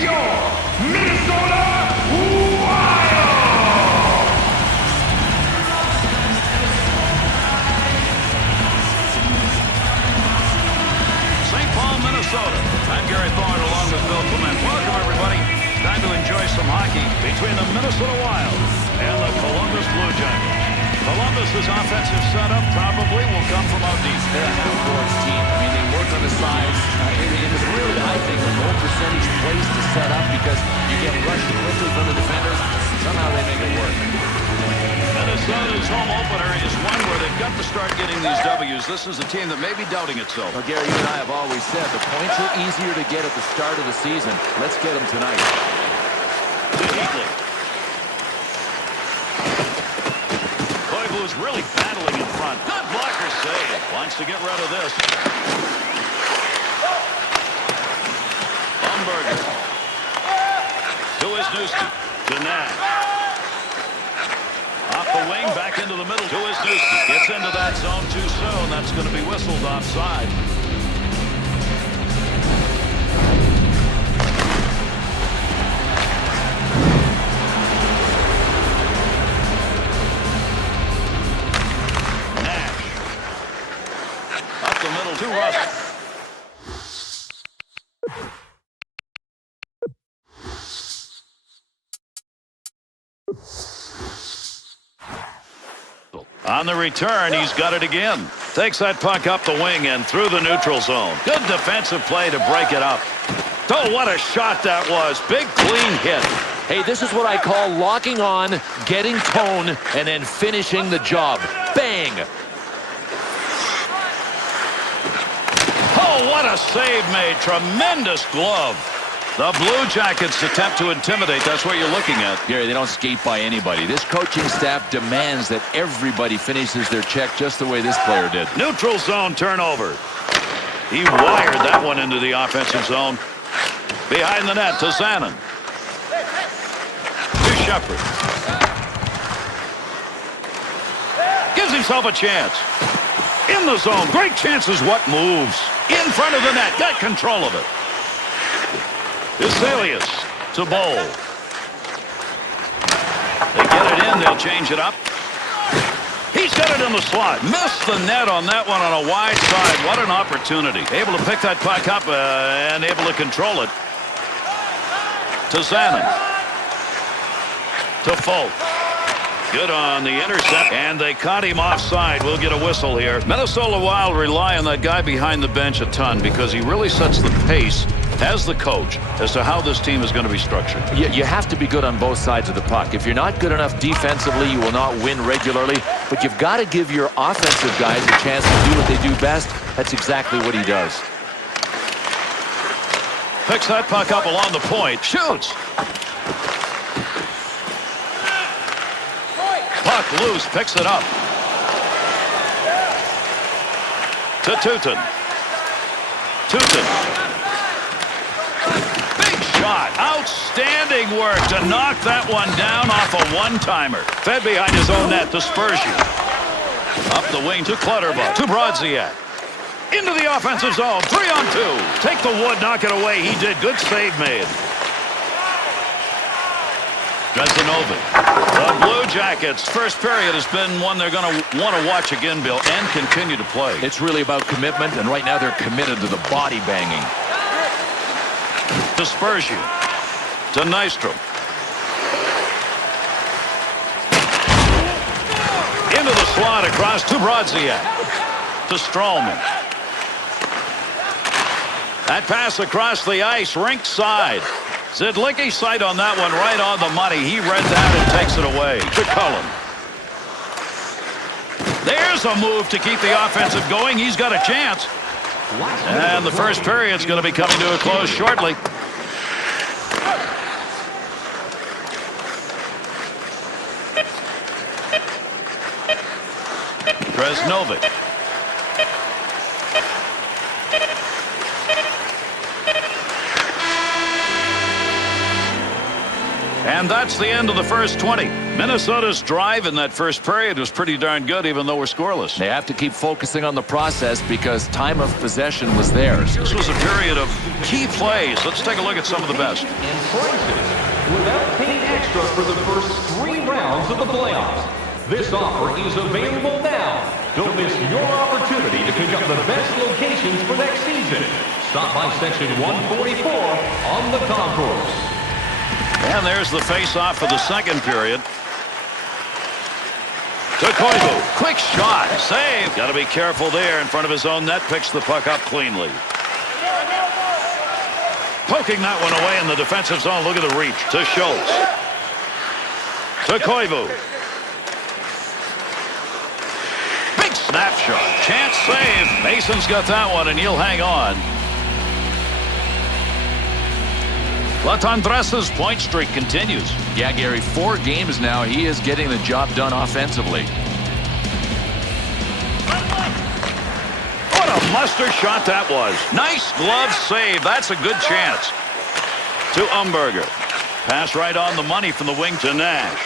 your Minnesota Wild! St. Paul, Minnesota. I'm Gary Thorne along with Bill Clement. Welcome, everybody. Time to enjoy some hockey between the Minnesota Wild and the Columbus Blue Jackets. Columbus's offensive setup probably will come from out deep. They're a half-court team. I mean, they work on the sides. It is really, I think, a low percentage place to set up because you get rushed quickly from the defenders. Somehow they make it work. Minnesota's home opener is one where they've got to start getting these W's. This is a team that may be doubting itself. Well, Gary, you and I have always said the points are easier to get at the start of the season. Let's get them tonight. Who's really battling in front. Good blocker save. Wants to get rid of this. Bumberger. To Wisniewski. To Nash. Off the wing, back into the middle. To Wisniewski. Gets into that zone too soon. That's going to be whistled offside. To Russell. On the return, he's got it again. Takes that puck up the wing and through the neutral zone. Good defensive play to break it up. Oh, what a shot that was. Big, clean hit. Hey, this is what I call locking on, getting tone, and then finishing the job. Bang! Oh, what a save made. Tremendous glove. The Blue Jackets attempt to intimidate. That's what you're looking at. Gary, they don't skate by anybody. This coaching staff demands that everybody finishes their check just the way this player did. Neutral zone turnover. He wired that one into the offensive zone. Behind the net to Zanin. To Shepard. Gives himself a chance. In the zone. Great chances. What moves? In front of the net. Got control of it. Iselius to Bowl. They get it in. They'll change it up. He's got it in the slot. Missed the net on that one on a wide side. What an opportunity. Able to pick that puck up and able to control it. To Zanin. To Folk. Good on the intercept, and they caught him offside. We'll get a whistle here. Minnesota Wild rely on that guy behind the bench a ton because he really sets the pace as the coach as to how this team is going to be structured. You have to be good on both sides of the puck. If you're not good enough defensively, you will not win regularly, but you've got to give your offensive guys a chance to do what they do best. That's exactly what he does. Picks that puck up along the point. Shoots. Puck loose, picks it up. To Tutin. Tutin. Big shot. Outstanding work to knock that one down off a one-timer. Fed behind his own net to Spurgeon. Up the wing to Clutterbuck. To Brodziak. Into the offensive zone. 3-on-2. Take the wood, knock it away. He did. Good save made. Dresdenovic. The Blue Jackets' first period has been one they're going to want to watch again, Bill, and continue to play. It's really about commitment, and right now they're committed to the body banging. To Spurgeon. To Nystrom. Into the slot across to Brodziak. To Strowman. That pass across the ice, rink side. Zidlicki sight on that one, right on the money. He read that and takes it away. To Cullen. There's a move to keep the offensive going. He's got a chance. And the first period's going to be coming to a close shortly. Dresdenovic. And that's the end of the first 20. Minnesota's drive in that first period was pretty darn good, even though we're scoreless. They have to keep focusing on the process because time of possession was theirs. This was a period of key plays. Let's take a look at some of the best. And prices without paying extra for the first 3 rounds of the playoffs. This offer is available now. Don't miss your opportunity to pick up the best locations for next season. Stop by section 144 on the concourse. And there's the face-off for the second period. To Koivu. Quick shot. Save. Got to be careful there in front of his own net. Picks the puck up cleanly. Poking that one away in the defensive zone. Look at the reach. To Schultz. To Koivu. Big snapshot. Chance save. Mason's got that one, and he'll hang on. Latendressa's point streak continues. Yeah, Gary, 4 games now. He is getting the job done offensively. What a mustard shot that was. Nice glove save. That's a good chance. To Umberger. Pass right on the money from the wing to Nash.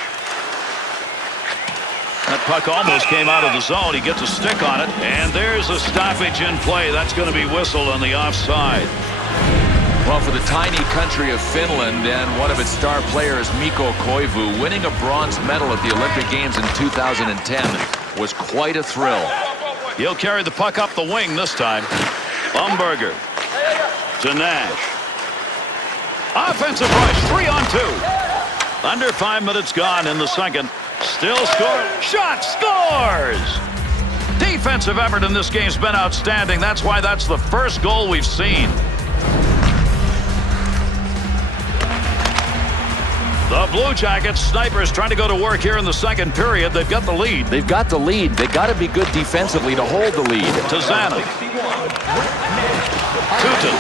That puck almost came out of the zone. He gets a stick on it. And there's a stoppage in play. That's going to be whistled on the offside. Well, for the tiny country of Finland and one of its star players, Mikko Koivu, winning a bronze medal at the Olympic Games in 2010 was quite a thrill. He'll carry the puck up the wing this time. Umberger to Nash. Offensive rush, 3-on-2. Under 5 minutes gone in the second. Still scoring. Shot, scores! Defensive effort in this game's been outstanding. That's why that's the first goal we've seen. The Blue Jackets snipers trying to go to work here in the second period. They've got the lead. They've got the lead. They've got to be good defensively to hold the lead. To Zanuck. Tutin.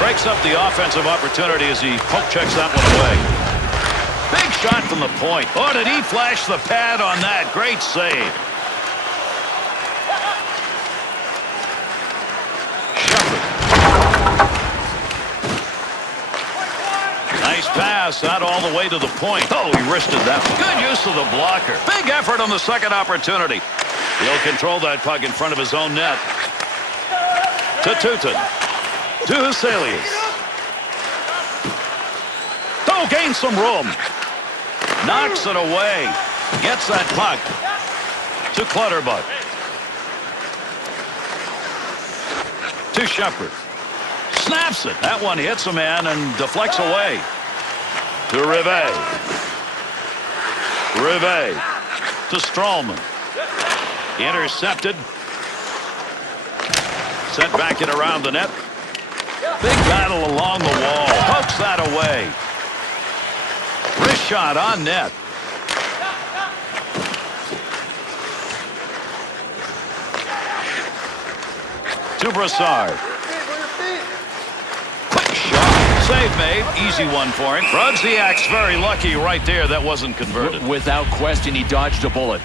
Breaks up the offensive opportunity as he poke checks that one away. Big shot from the point. Oh, did he flash the pad on that? Great save. Nice pass, not all the way to the point. Oh, he wristed that one. Good use of the blocker. Big effort on the second opportunity. He'll control that puck in front of his own net. To Tutin. To Huselius. Oh, gains some room. Knocks it away. Gets that puck. To Clutterbuck. To Shepard. Snaps it. That one hits a man and deflects away. To Rivet. Rivet. To Stralman. Intercepted. Sent back in around the net. Big battle along the wall. Pokes that away. Wrist shot on net. To Brassard. Save made. Easy one for him. Brodziak's very lucky right there. That wasn't converted. Without question, he dodged a bullet.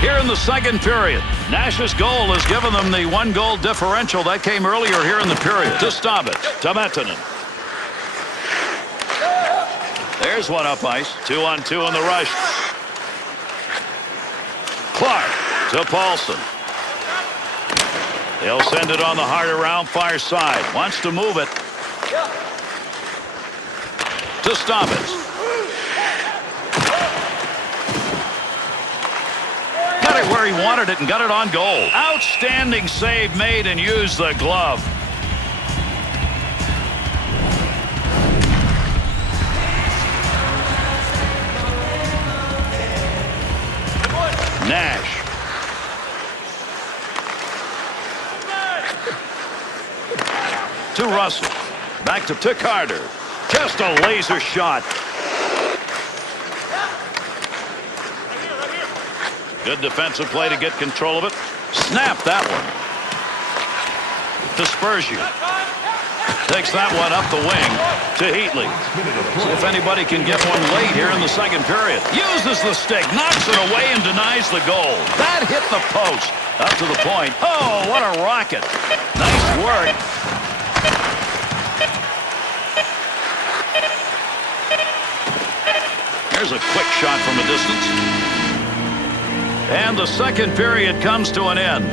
Here in the second period, Nash's goal has given them the 1-goal differential. That came earlier here in the period. To Stabic. To Mettinen. There's one up ice. 2-on-2 in the rush. Clark. To Paulson. They'll send it on the hard around far side. Wants to move it. To Stabic. Got it where he wanted it and got it on goal. Outstanding save made and used the glove. Nash. To Russell. Back to Carter. Just a laser shot. Good defensive play to get control of it. Snap that one. To Spurgeon. Takes that one up the wing to Heatley. See if anybody can get one late here in the second period. Uses the stick, knocks it away and denies the goal. That hit the post. Up to the point. Oh, what a rocket. Nice work. Here's a quick shot from a distance. And the second period comes to an end.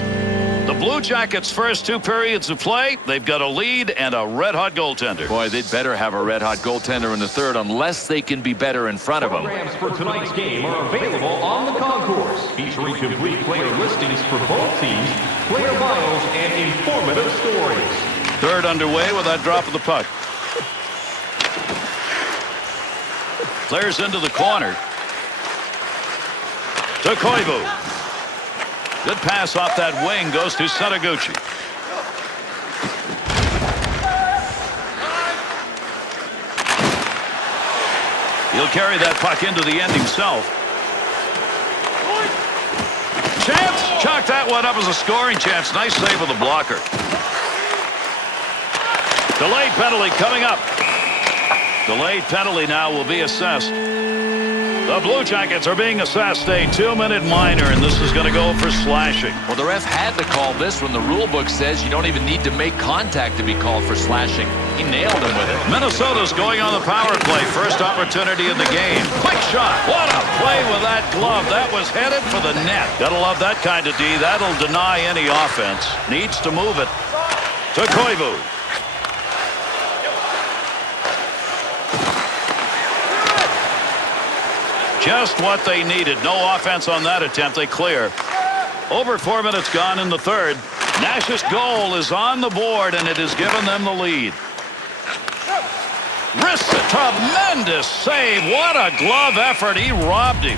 The Blue Jackets' first 2 periods of play, they've got a lead and a red-hot goaltender. Boy, they'd better have a red-hot goaltender in the third unless they can be better in front of him. Programs for tonight's game are available on the concourse, featuring complete player listings for both teams, player bios, and informative stories. Third underway with that drop of the puck. Clears into the corner. To Koivu. Good pass off that wing, goes to Setaguchi. He'll carry that puck into the end himself. Chance! Chalk that one up as a scoring chance. Nice save with the blocker. Delayed penalty coming up. Delayed penalty now will be assessed. The Blue Jackets are being assessed a 2-minute minor, and this is going to go for slashing. Well, the ref had to call this when the rule book says you don't even need to make contact to be called for slashing. He nailed him with it. Minnesota's going on the power play. First opportunity of the game. Quick shot. What a play with that glove. That was headed for the net. Gotta love that kind of D. That'll deny any offense. Needs to move it to Koivu. Just what they needed. No offense on that attempt. They clear. Over 4 minutes gone in the third. Nash's goal is on the board, and it has given them the lead. Risks a tremendous save. What a glove effort. He robbed him.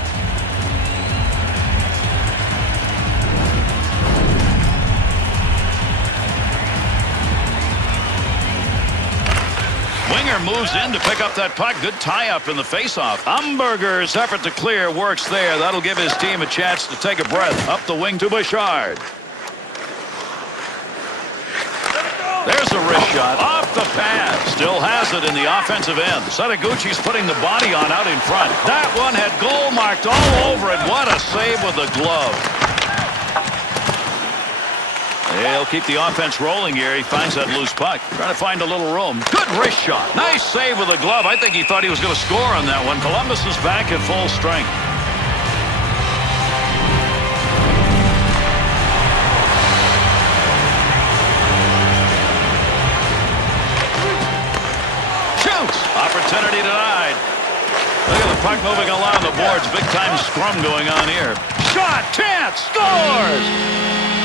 Winger moves in to pick up that puck. Good tie-up in the face-off. Umberger's effort to clear works there. That'll give his team a chance to take a breath. Up the wing to Bouchard. There's a wrist shot. Off the pad. Still has it in the offensive end. Setaguchi's putting the body on out in front. That one had goal marked all over it. What a save with the glove. He'll keep the offense rolling here. He finds that loose puck. Trying to find a little room. Good wrist shot. Nice save with the glove. I think he thought he was going to score on that one. Columbus is back at full strength. Shoots. Opportunity denied. Look at the puck moving along the boards. Big time scrum going on here. Shot. Chance. Scores.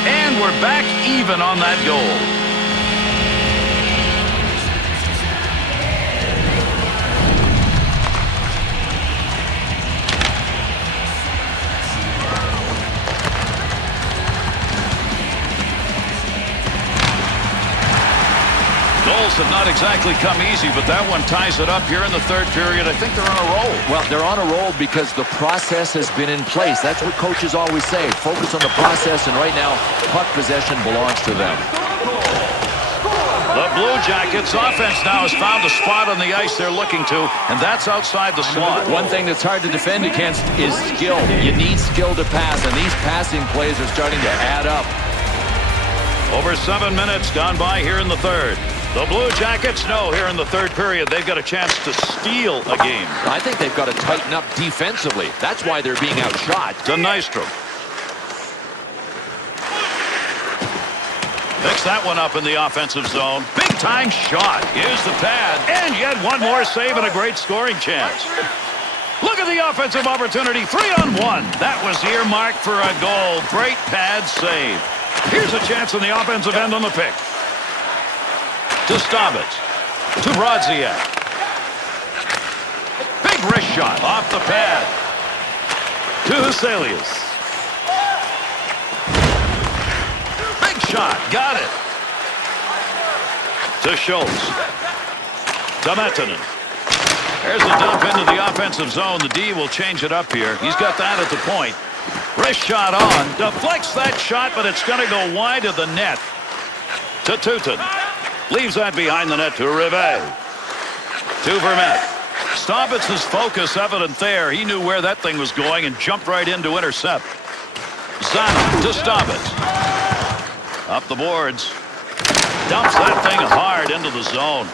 And we're back even on that goal. Goals have not exactly come easy, but that one ties it up here in the third period. I think they're on a roll. Well, they're on a roll because the process has been in place. That's what coaches always say. Focus on the process, and right now, puck possession belongs to them. The Blue Jackets offense now has found a spot on the ice they're looking to, and that's outside the slot. One thing that's hard to defend against is skill. You need skill to pass, and these passing plays are starting to add up. Over 7 minutes gone by here in the third. The Blue Jackets know here in the third period they've got a chance to steal a game. I think they've got to tighten up defensively. That's why they're being outshot. To Nystrom. Picks that one up in the offensive zone. Big time shot. Here's the pad. And yet one more save and a great scoring chance. Look at the offensive opportunity. 3-on-1. That was earmarked for a goal. Great pad save. Here's a chance on the offensive end on the pick. To Stabitz. To Brodziak. Big wrist shot off the pad. To Huselius. Big shot. Got it. To Schultz. To Mettinen. There's a dump into the offensive zone. The D will change it up here. He's got that at the point. Wrist shot on. Deflects that shot, but it's going to go wide of the net. To Tutin. Leaves that behind the net to Rivet. To Vermette. Stabitz's focus evident there. He knew where that thing was going and jumped right in to intercept. Zana to stop it. Up the boards. Dumps that thing hard into the zone.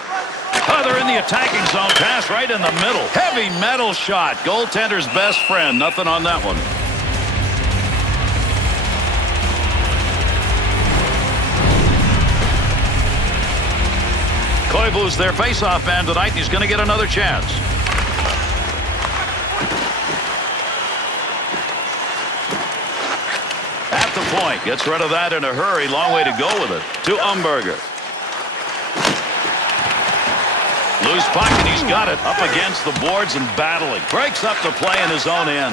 Oh, they're in the attacking zone. Pass right in the middle. Heavy metal shot. Goaltender's best friend. Nothing on that one. Koivu's their face-off man tonight. He's going to get another chance. At the point. Gets rid of that in a hurry. Long way to go with it. To Umberger. Loose puck, and he's got it up against the boards and battling. Breaks up the play in his own end.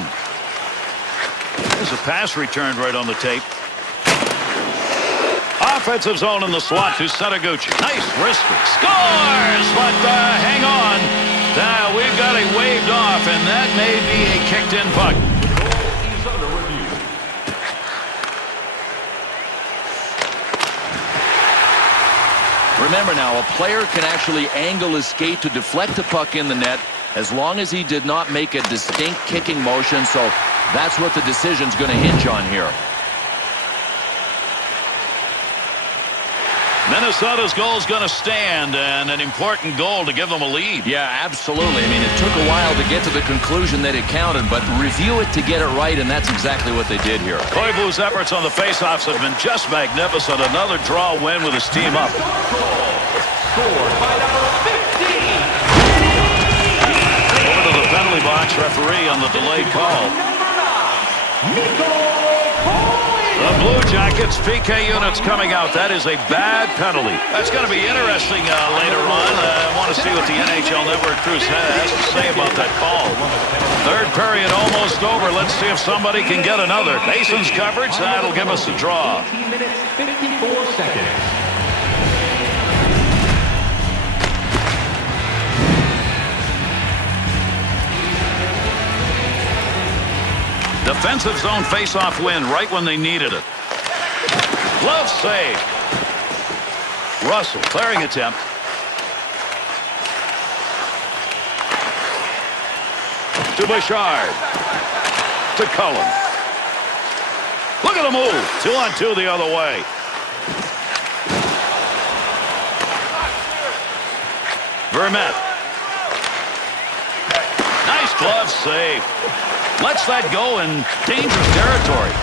There's a pass returned right on the tape. Offensive zone in the slot to Setaguchi. Nice wrister. Scores! But hang on. We've got it waved off, and that may be a kicked-in puck. He's under review. Remember now, a player can actually angle his skate to deflect the puck in the net as long as he did not make a distinct kicking motion, so that's what the decision's going to hinge on here. Minnesota's goal is going to stand, and an important goal to give them a lead. Yeah, absolutely. I mean, it took a while to get to the conclusion that it counted, but review it to get it right, and that's exactly what they did here. Koivu's efforts on the faceoffs have been just magnificent. Another draw win with his team up. Scored by number 15. Over to the penalty box. Referee on the delayed call. The Blue Jackets PK units coming out. That is a bad penalty. That's going to be interesting later on. I want to see what the NHL Network crew has to say about that call. Third period almost over. Let's see if somebody can get another. Mason's coverage. That'll give us a draw. 18 minutes, 54 seconds. Defensive zone face-off win right when they needed it. Glove save. Russell clearing attempt. To Bouchard. To Cullen. Look at the move. 2-on-2 the other way. Vermette. Nice glove save. Lets that go in dangerous territory.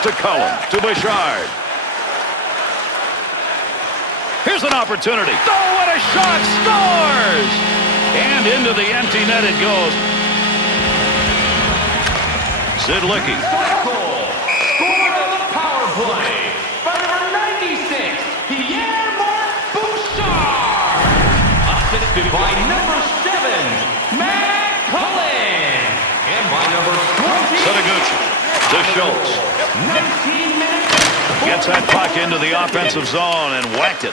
To Cullen. To Bouchard. Here's an opportunity. Oh, what a shot! Scores! And into the empty net it goes. Sid Licky. Scored on the power play by number 96, Pierre-Marc Bouchard. Assisted by number 7, Matt Cullen. And by number 20, Setaguchi. To Schultz. 19 minutes. Gets that puck into the offensive zone and whacked it.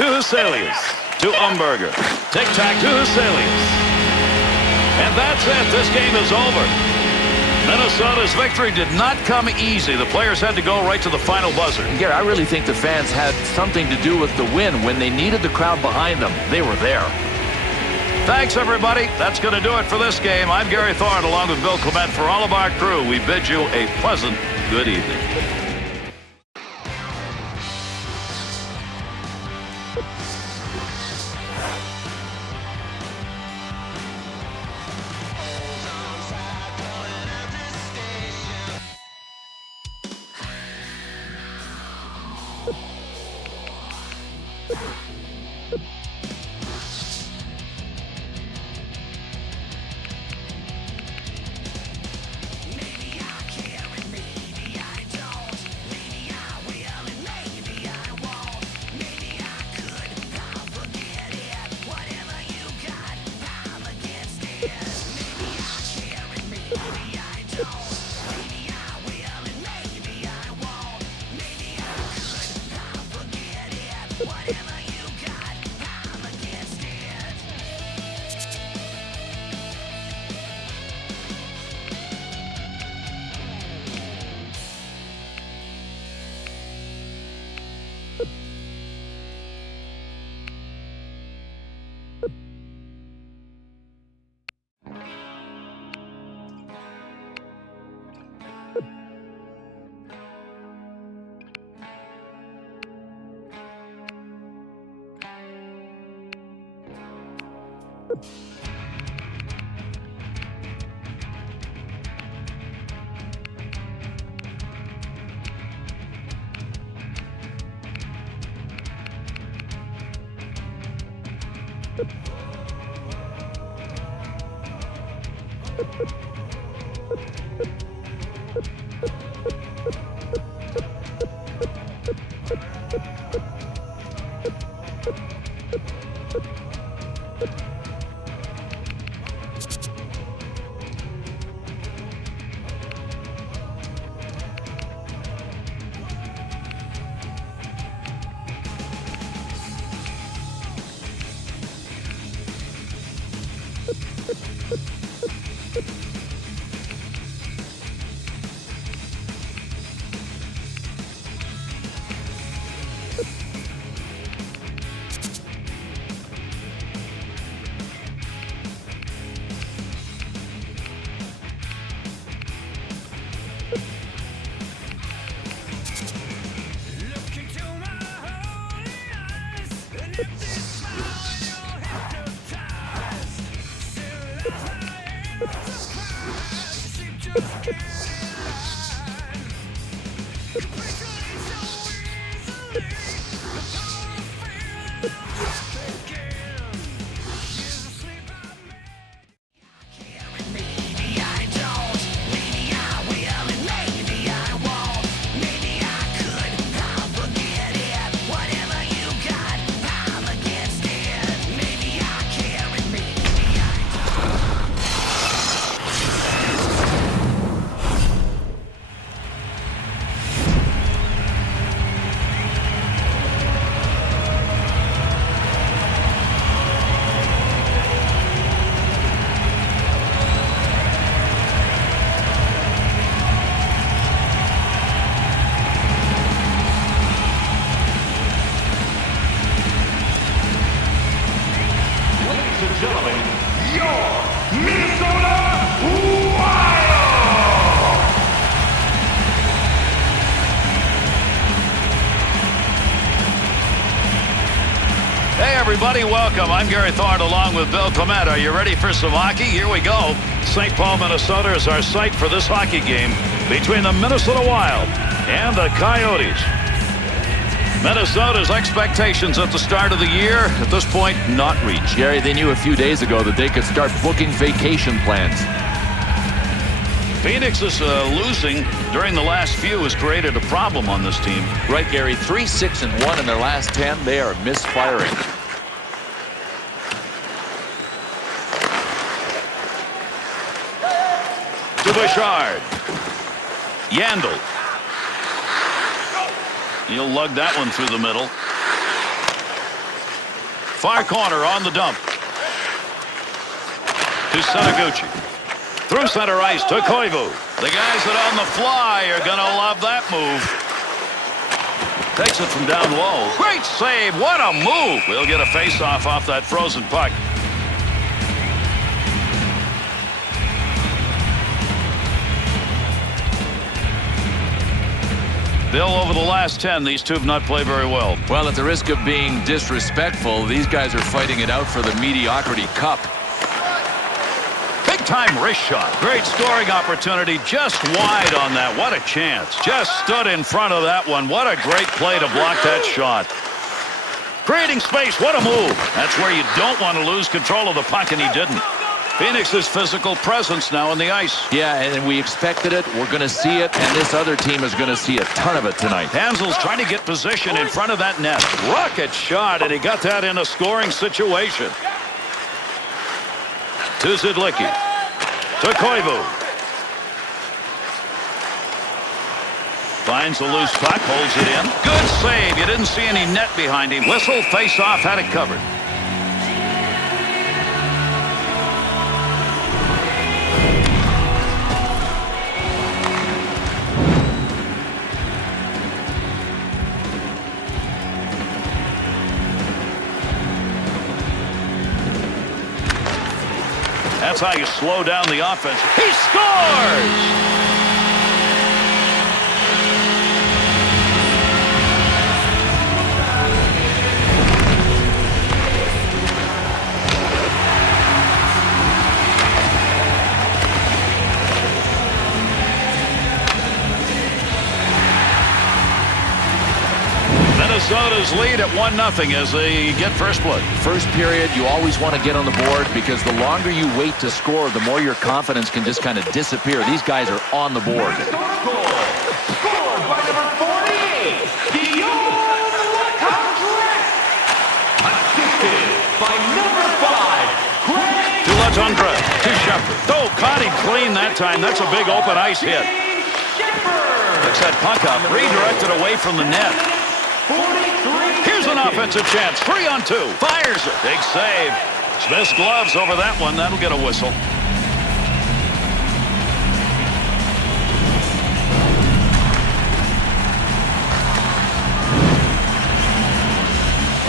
To Huselius. To Umberger. Tic-tac to Huselius. And that's it. This game is over. Minnesota's victory did not come easy. The players had to go right to the final buzzer. Gary, I really think the fans had something to do with the win. When they needed the crowd behind them, they were there. Thanks, everybody. That's going to do it for this game. I'm Gary Thorne, along with Bill Clement. For all of our crew, we bid you a pleasant good evening. Whatever you Everybody, welcome. I'm Gary Thorne along with Bill Clement. Are you ready for some hockey? Here we go. St. Paul, Minnesota is our site for this hockey game between the Minnesota Wild and the Coyotes. Minnesota's expectations at the start of the year, at this point, not reached. Gary, they knew a few days ago that they could start booking vacation plans. Phoenix's losing during the last few has created a problem on this team. Right, Gary. 3-6-1 in their last 10. They are misfiring. To Bouchard. Yandel. He'll lug that one through the middle. Far corner on the dump. To Sanaguchi. Through center ice to Koivu. The guys that on the fly are going to love that move. Takes it from down low. Great save. What a move. We'll get a face-off off that frozen puck. Bill, over the last 10, these two have not played very well. Well, at the risk of being disrespectful, these guys are fighting it out for the Mediocrity Cup. Big-time wrist shot. Great scoring opportunity, just wide on that. What a chance. Just stood in front of that one. What a great play to block that shot. Creating space. What a move. That's where you don't want to lose control of the puck, and he didn't. Phoenix's physical presence now on the ice. Yeah, and we expected it. We're going to see it, and this other team is going to see a ton of it tonight. Hansel's trying to get position in front of that net. Rocket shot, and he got that in a scoring situation. To Zidlicki. To Koivu. Finds a loose puck, holds it in. Good save. You didn't see any net behind him. Whistle, face-off, had it covered. That's how you slow down the offense. He scores! Minnesota's lead at 1-0 as they get first blood. First period, you always want to get on the board because the longer you wait to score, the more your confidence can just kind of disappear. These guys are on the board. Scored by number 48, assisted by number 5, Greg. To Latundra, to Shepard. Oh, caught him clean that time. That's a big open ice hit. Picks that puck up, redirected away from the net. Here's an offensive chance. 3-on-2. Fires it. Big save. Smith's gloves over that one. That'll get a whistle.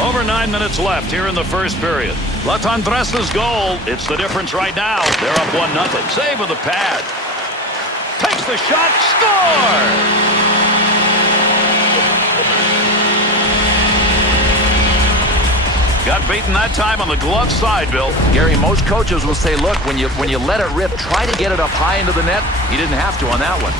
Over 9 minutes left here in the first period. Latundresa's goal. It's the difference right now. They're up 1-0. Save with the pad. Takes the shot. Score! Got beaten that time on the glove side, Bill. Gary, most coaches will say, look, when you let it rip, try to get it up high into the net. He didn't have to on that one.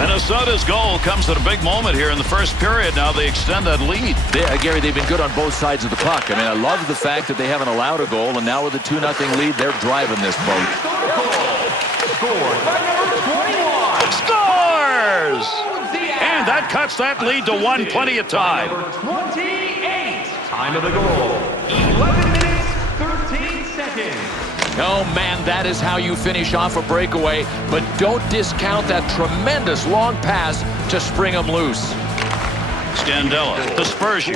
Minnesota's goal comes at a big moment here in the first period. Now they extend that lead. Gary, they've been good on both sides of the puck. I mean, I love the fact that they haven't allowed a goal, and now with a 2-0 lead, they're driving this boat. Scored by number 21. Scores! And that cuts that lead to one, plenty of time. Number 28. Time of the goal, 11 minutes, 13 seconds. Oh, man, that is how you finish off a breakaway. But don't discount that tremendous long pass to spring him loose. Scandella, dispersion.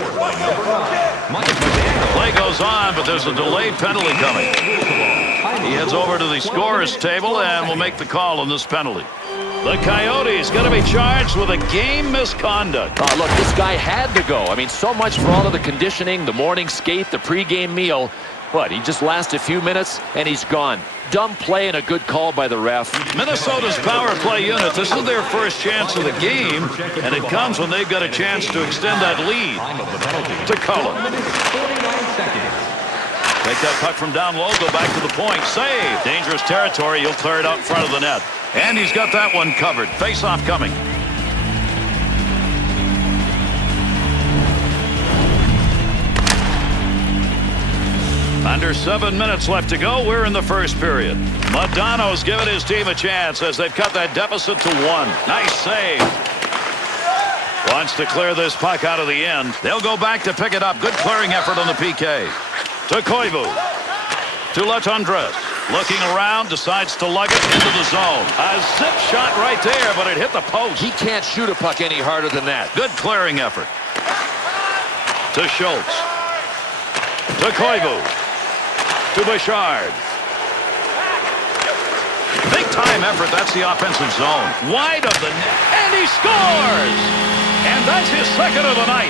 Play goes on, but there's a delayed penalty coming. He heads over to the scorer's table and will make the call on this penalty. The Coyotes going to be charged with a game misconduct. Oh, look, this guy had to go. I mean, so much for all of the conditioning, the morning skate, the pregame meal. But he just lasts a few minutes, and he's gone. Dumb play and a good call by the ref. Minnesota's power play unit, this is their first chance of the game, and it comes when they've got a chance to extend that lead. To Cullen. Take that puck from down low, go back to the point. Save. Dangerous territory. He'll clear it out in front of the net. And he's got that one covered. Face-off coming. Under 7 minutes left to go. We're in the first period. Modano's giving his team a chance as they've cut that deficit to 1. Nice save. Wants to clear this puck out of the end. They'll go back to pick it up. Good clearing effort on the PK. To Koivu. To Latundra. Looking around, decides to lug it into the zone. A zip shot right there, but it hit the post. He can't shoot a puck any harder than that. Good clearing effort. To Schultz. To Koivu. To Bouchard. Big time effort. That's the offensive zone. Wide of the net. And he scores! And that's his second of the night.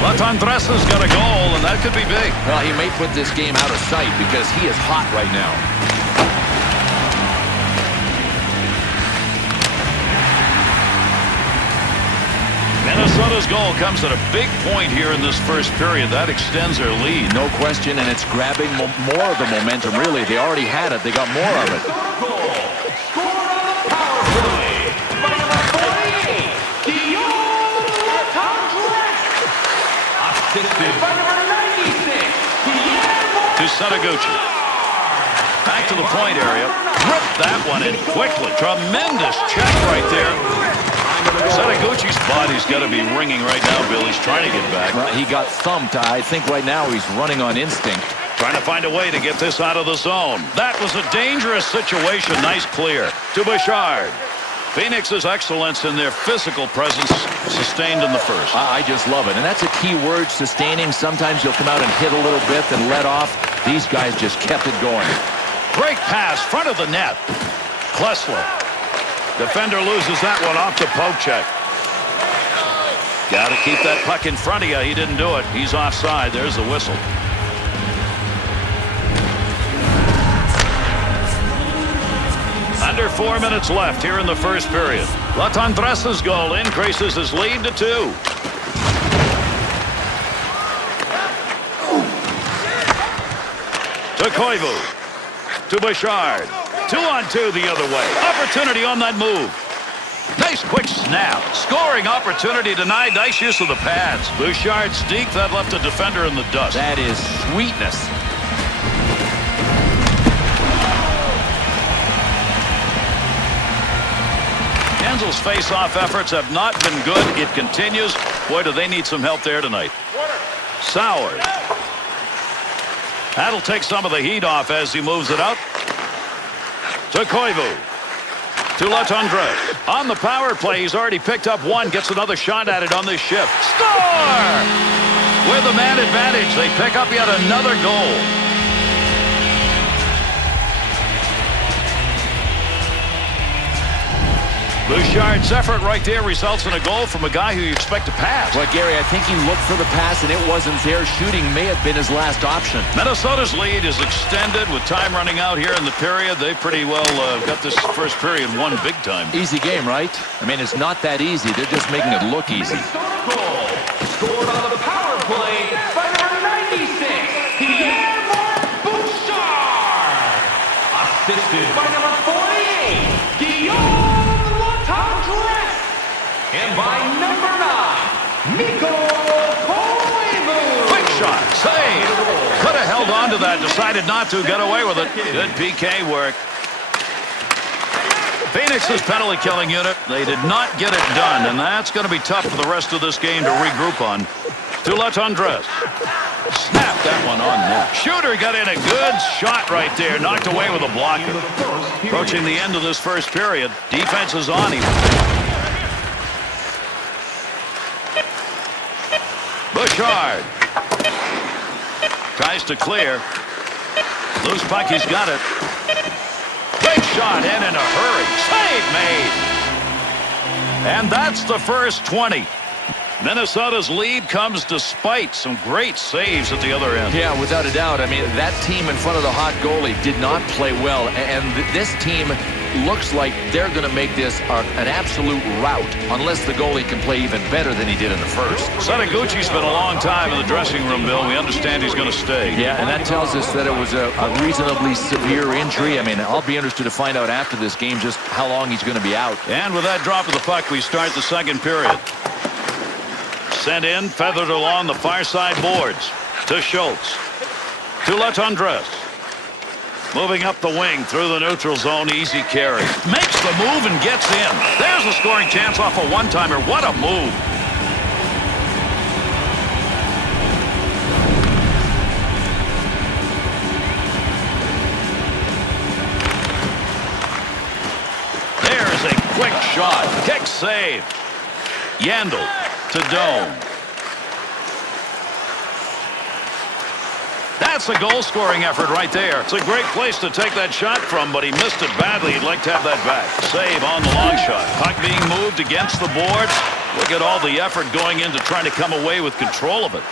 Latundresa's got a goal, and that could be big. Well, he may put this game out of sight because he is hot right now. Minnesota's goal comes at a big point here in this first period. That extends their lead. No question, and it's grabbing more of the momentum, really. They already had it. They got more of it. Scored on the power play by number 48, assisted by number 96, To Setaguchi. Back to the point area. Rip that one in quickly. Tremendous check right there. Setaguchi's body's got to be ringing right now, Bill. He's trying to get back. Well, he got thumped. I think right now he's running on instinct. Trying to find a way to get this out of the zone. That was a dangerous situation. Nice clear. To Bouchard. Phoenix's excellence in their physical presence sustained in the first. I just love it. And that's a key word, sustaining. Sometimes you'll come out and hit a little bit, then let off. These guys just kept it going. Great pass, front of the net. Klesler. Defender loses that one off the poke check. Got to keep that puck in front of you. He didn't do it. He's offside. There's the whistle. Under 4 minutes left here in the first period. Latundresa's goal increases his lead to 2. To Koivu. To Bouchard. 2-on-2 the other way. Opportunity on that move. Nice quick snap. Scoring opportunity denied. Nice use of the pads. Bouchard's deke. That left a defender in the dust. That is sweetness. Angel's face-off efforts have not been good. It continues. Boy, do they need some help there tonight. Sauer. That'll take some of the heat off as he moves it out. To Koivu. To Latundra. On the power play, he's already picked up one. Gets another shot at it on this shift. Score! With the man advantage, they pick up yet another goal. Bouchard's effort right there results in a goal from a guy who you expect to pass. Well, Gary, I think he looked for the pass, and it wasn't there. Shooting may have been his last option. Minnesota's lead is extended with time running out here in the period. They pretty well got this first period won big time. Easy game, right? I mean, it's not that easy. They're just making it look easy. Goal scored on the power play by number 96, Guillermo Bouchard. Assisted by number 48, Guillaume. And by number 9, Mikko Koivu. Quick shot, save. Could have held on to that, decided not to, got away with it. Good PK work. Phoenix's penalty killing unit, they did not get it done, and that's going to be tough for the rest of this game to regroup on. To Latundra. Snap that one on net. Shooter got in a good shot right there, knocked away with a blocker. Approaching the end of this first period, defense is on him. Bouchard tries to clear. Loose puck, he's got it. Big shot in a hurry. Save made. And that's the first 20. Minnesota's lead comes despite some great saves at the other end. Yeah, without a doubt. I mean, that team in front of the hot goalie did not play well. And this team looks like they're going to make this an absolute rout unless the goalie can play even better than he did in the first. Setaguchi's been a long time in the dressing room, Bill. We understand he's going to stay. Yeah, and that tells us that it was a reasonably severe injury. I mean, I'll be interested to find out after this game just how long he's going to be out. And with that drop of the puck, we start the second period. Sent in, feathered along the far side boards. To Schultz. To Latundra. Moving up the wing through the neutral zone, easy carry. Makes the move and gets in. There's a scoring chance off a one-timer. What a move. There's a quick shot. Kick save. Yandel to Dome. That's a goal-scoring effort right there. It's a great place to take that shot from, but he missed it badly. He'd like to have that back. Save on the long shot. Puck being moved against the boards. Look at all the effort going into trying to come away with control of it.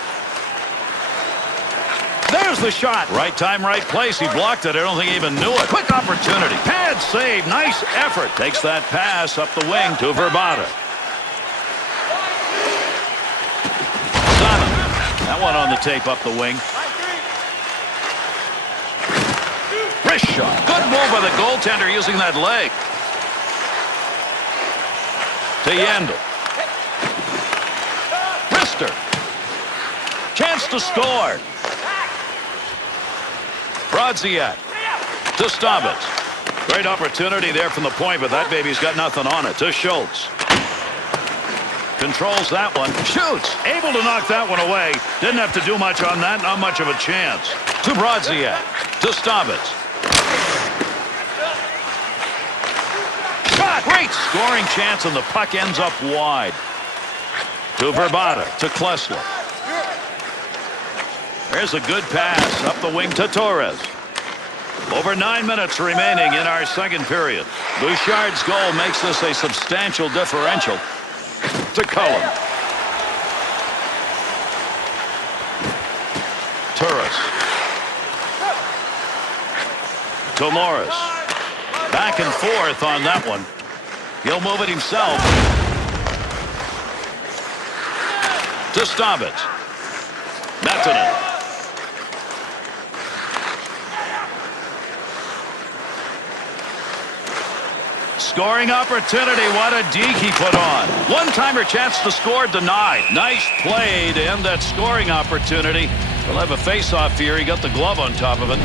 There's the shot. Right time, right place. He blocked it. I don't think he even knew it. Quick opportunity. Pad save. Nice effort. Takes that pass up the wing to Verbata. That one on the tape up the wing. Wrist shot. Good move by the goaltender using that leg. To Yandel. Wrister. Chance to score. Brodziak. To Staubitz. Great opportunity there from the point, but that baby's got nothing on it. To Schultz. Controls that one. Shoots. Able to knock that one away. Didn't have to do much on that. Not much of a chance. To Brodziak. To Staubitz. Shot. Great scoring chance, and the puck ends up wide. To Verbata. To Klesla. There's a good pass up the wing to Torres. Over 9 minutes remaining in our second period. Bouchard's goal makes this a substantial differential. To Cullen. Turris. To Morris. Back and forth on that one. He'll move it himself. To Staubitz. Matanen. scoring opportunity. What a deke he put on. One-timer chance to score denied. Nice play to end that scoring opportunity. We'll have a face-off here. He got the glove on top of it.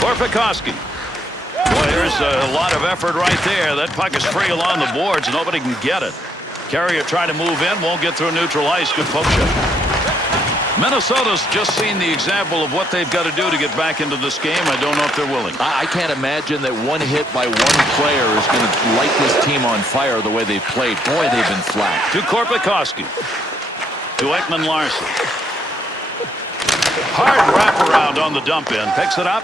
Korpikoski. Boy, there's a lot of effort right there. That puck is free along the boards. Nobody can get it. Carrier trying to move in. Won't get through neutral ice. Good poke shot. Minnesota's just seen the example of what they've got to do to get back into this game. I don't know if they're willing. I can't imagine that one hit by one player is going to light this team on fire the way they've played. Boy, they've been flat. To Korpikoski. To Ekman-Larsson. Hard wraparound on the dump in. Picks it up.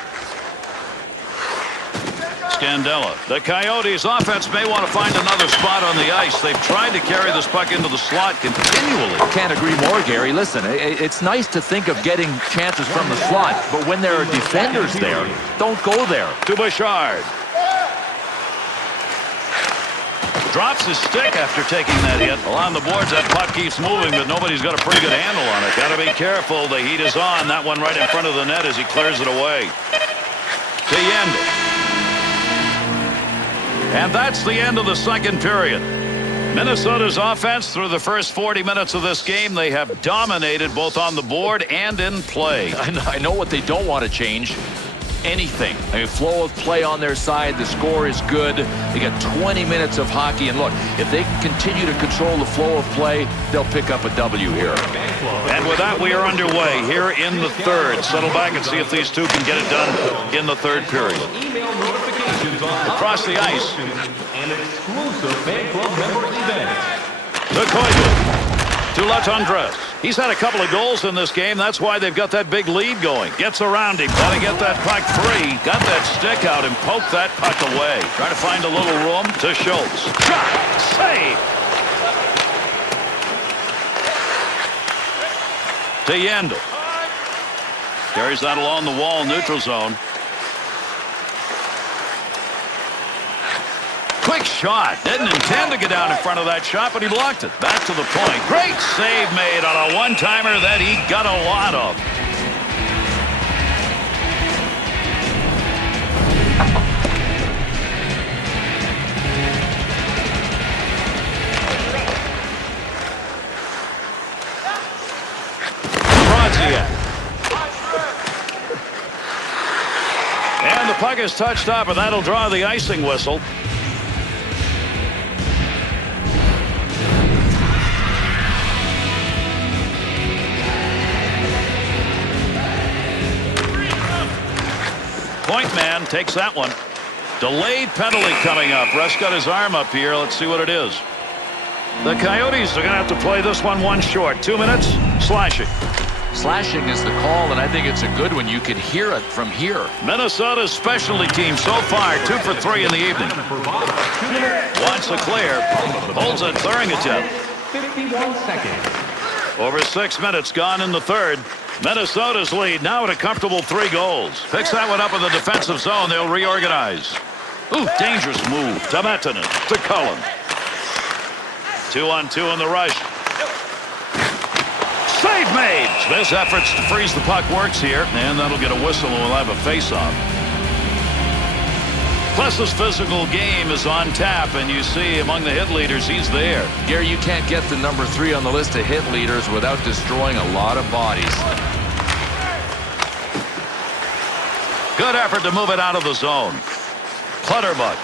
Scandella. The Coyotes offense may want to find another spot on the ice. They've tried to carry this puck into the slot continually. Can't agree more, Gary. Listen, it's nice to think of getting chances from the slot, but when there are defenders there, don't go there. To Bouchard. Drops his stick after taking that hit. Along the boards, that puck keeps moving, but nobody's got a pretty good handle on it. Got to be careful. The heat is on. That one right in front of the net as he clears it away. To Yandel. And that's the end of the second period. Minnesota's offense through the first 40 minutes of this game, they have dominated both on the board and in play. I know what they don't want to change. Anything. I mean, flow of play on their side. The score is good. They got 20 minutes of hockey. And look, if they can continue to control the flow of play, they'll pick up a W here. And with that, we are underway here in the third. Settle back and see if these two can get it done in the third period. Across the ice. An exclusive fan club member event. To Koivu. To Latendresse. He's had a couple of goals in this game. That's why they've got that big lead going. Gets around him. Got to get that puck free. Got that stick out and poked that puck away. Trying to find a little room to Schultz. Shot. Save. To Yandel. Carries that along the wall, neutral zone. Quick shot. Didn't intend to get down in front of that shot, but he blocked it. Back to the point. Great save made on a one-timer that he got a lot of. And the puck is touched up, and that'll draw the icing whistle. Point man takes that one. Delayed penalty coming up. Russ got his arm up here. Let's see what it is. The Coyotes are going to have to play this one short. 2 minutes. Slashing. Slashing is the call, and I think it's a good one. You can hear it from here. Minnesota's specialty team so far 2 for 3 in the evening. Wants a clear. Holds a clearing attempt. 51 seconds. Over 6 minutes gone in the third. Minnesota's lead now at a comfortable 3 goals. Picks that one up in the defensive zone. They'll reorganize. Ooh, dangerous move. To Mettinen. To Cullen. 2-on-2 in the rush. Save made. Smith's efforts to freeze the puck works here, and that'll get a whistle and we'll have a face-off. Plus, physical game is on tap, and you see among the hit leaders, he's there. Gary, you can't get the number 3 on the list of hit leaders without destroying a lot of bodies. Good effort to move it out of the zone. Clutterbuck.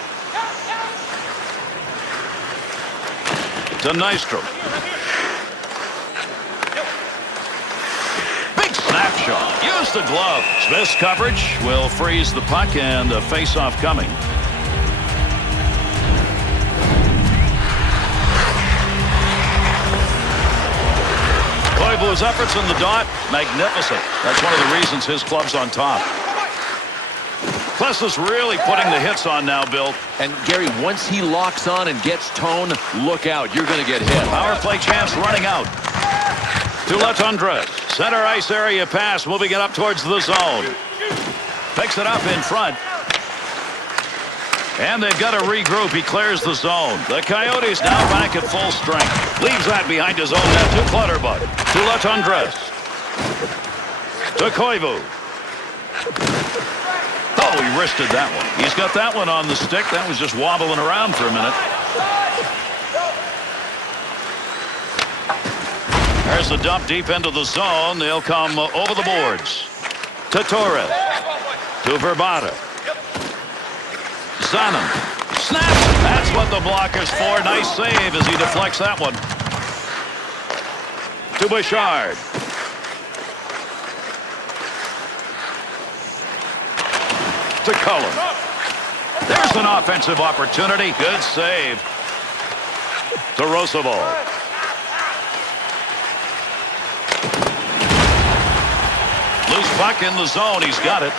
To Nystrom. Big snapshot. Use the glove. Smith's coverage will freeze the puck, and a face-off coming. Koivu's efforts in the dot, magnificent. That's one of the reasons his club's on top. Plus is really putting the hits on now, Bill. And Gary, once he locks on and gets tone, look out. You're going to get hit. Power play chance running out. To Latendresse. Center ice area pass, moving it up towards the zone. Picks it up in front. And they've got to regroup. He clears the zone. The Coyotes now back at full strength. Leaves that behind his own net to Clutterbuck. To Latendresse. To Koivu. Oh, he wristed that one. He's got that one on the stick. That was just wobbling around for a minute. There's the dump deep into the zone. They'll come over the boards. To Torres. To Verbata. Zanen. Snap! That's what the blocker's for. Nice save as he deflects that one. To Bouchard. To Cullen. There's an offensive opportunity. Good save. To Roosevelt. Loose puck in the zone. He's got it.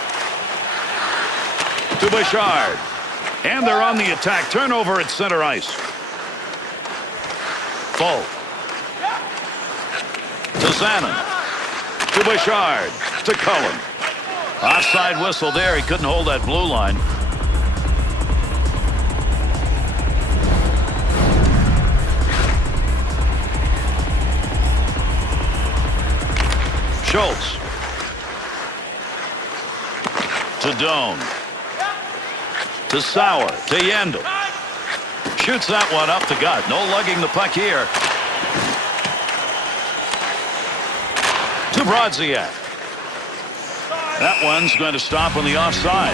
To Bouchard. And they're on the attack. Turnover at center ice. Full. To Zanen. To Bouchard. To Cullen. Offside whistle there. He couldn't hold that blue line. Schultz. To Doan. To Sauer. To Yandel. Shoots that one up the gut. No lugging the puck here. To Brodziak. That one's going to stop on the offside.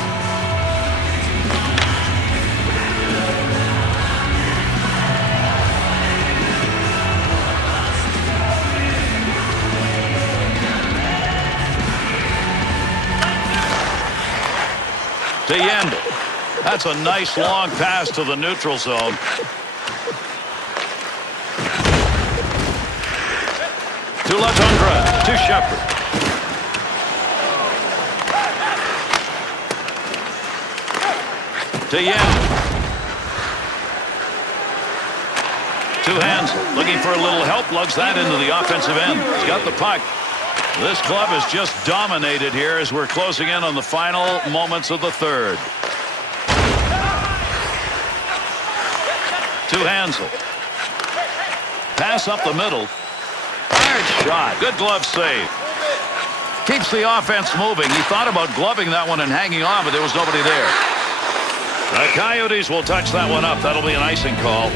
To Yandel. That's a nice long pass to the neutral zone. To Latundra. To Shepard. To Yandel. To Hansel. Looking for a little help. Lugs that into the offensive end. He's got the puck. This club is just dominated here as we're closing in on the final moments of the third. To Hansel. Pass up the middle. Hard shot. Good glove save. Keeps the offense moving. He thought about gloving that one and hanging on, but there was nobody there. The Coyotes will touch that one up. That'll be an icing call.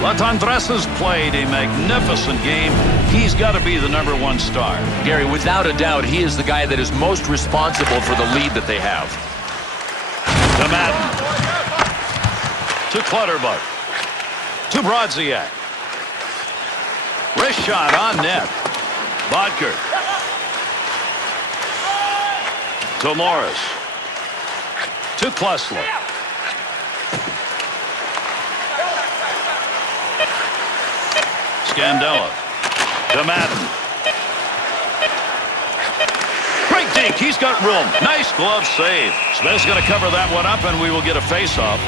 Latundras has played a magnificent game. He's got to be the #1 star. Gary, without a doubt, he is the guy that is most responsible for the lead that they have. To Madden. To Clutterbuck. To Brodziak. Wrist shot on net. Bodker. To Morris. To Klesla. Scandella. To Madden. Great dink. He's got room. Nice glove save. Smith's going to cover that one up, and we will get a face-off.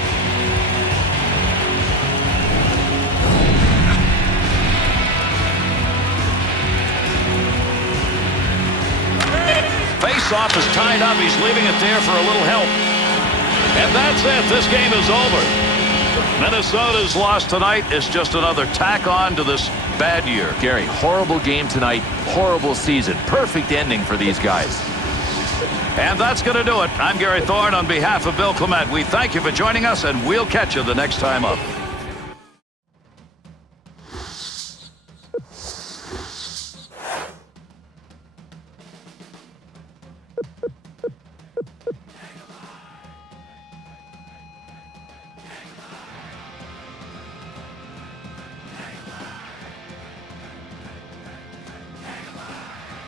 Face-off is tied up. He's leaving it there for a little help. And that's it. This game is over. Minnesota's loss tonight is just another tack on to this bad year. Gary, horrible game tonight. Horrible season. Perfect ending for these guys. And that's going to do it. I'm Gary Thorne on behalf of Bill Clement. We thank you for joining us, and we'll catch you the next time up.